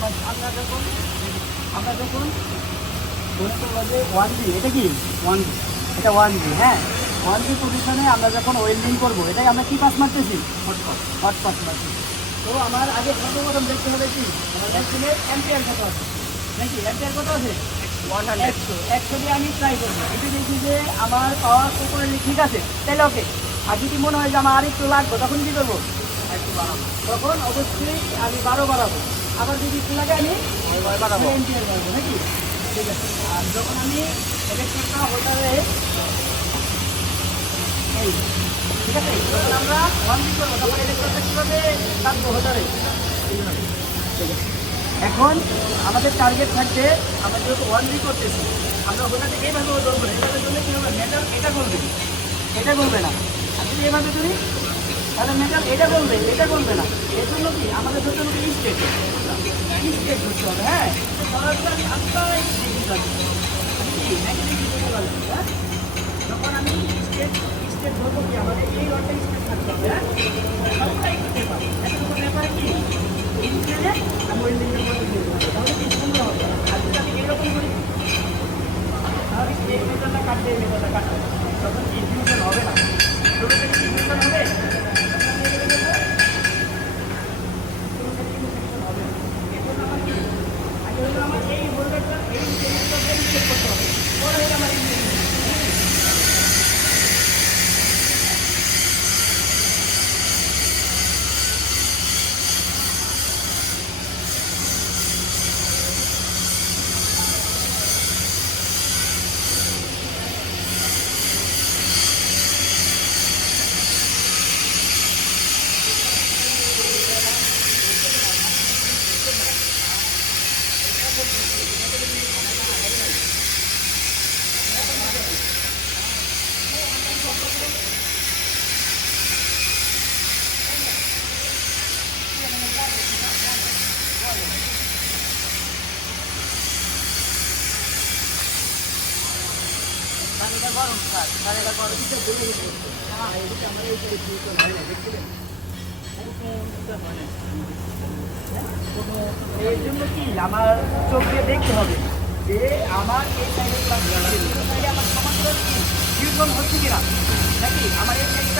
আমার আমরা যখন আমরা যখন যে ওয়ান জি এটা কি? ওয়ান জি এটা ওয়ান জি হ্যাঁ? ওয়ান জি পজিশনে আমরা যখন ওয়েল্ডিং করব এটাই আমরা কি পাস মারতেছি? হটপট হট পাস মারতেছি। তো আমার আগে সর্বপ্রথম দেখতে হবে কি? আমার মেশিনের অ্যাম্পিয়ার কত আছে? নাকি অ্যাম্পিয়ার কত আছে? ওয়ান হান্ড্রেড একশো দিয়ে আমি ট্রাই করব। যদি দেখি যে আমার পাওয়ার উপরে ঠিক আছে। তাহলে ওকে আর যদি মনে হয় যে আমার আর একটু লাগবে তখন কি করব? একটু বাড়াবো তখন অবশ্যই আমি বারো বাড়াবো। আবার যদি একটু লাগে আমি বাড়াবো, নাকি? ঠিক আছে। আর যখন আমি ইলেকট্রিকটা হোল্ডারে এই, ঠিক আছে? যখন আমরা ওয়ান বি করব তখন ইলেকট্রিকটা কীভাবে রাখব হোল্ডারে ঠিক আছে এখন আমাদের টার্গেট থাকবে আমরা যেহেতু ওয়ান বি করতেছি, আমরা হোল্ডারটা এইভাবে ধরবো না। এইভাবে ধরলে কী হবে? এটা করবে এটা করবে না। যদি এভাবে ধরি তাহলে মেটাল এটা করবে এটা করবে না। এর জন্য কি? আমাদের ধরতে হবে স্টেট স্টেট ধরতে হবে হ্যাঁ? হ্যাঁ? যখন আমি স্টেট স্টেট ধরবো কি? আমাদের এই রডটা স্টেট থাকতে হবে হ্যাঁ? ওই লিঙ্কের মধ্যে দিয়ে হবে? আর যদি আমি এরকম করি, তাহলে এই মেটালটা এই মেটালটা কাটবে। তখন পানিটা গরম স্যার পানিটা গরম এটা বলে দিতে হ্যাঁ এদিকে আমার এই যে ফিউশন হয় না দেখছিলেন এর জন্য কি আমার চোখ দিয়ে দেখতে হবে যে আমার এই সাইডে আমার সমাজ হচ্ছে কিনা নাকি আমার এই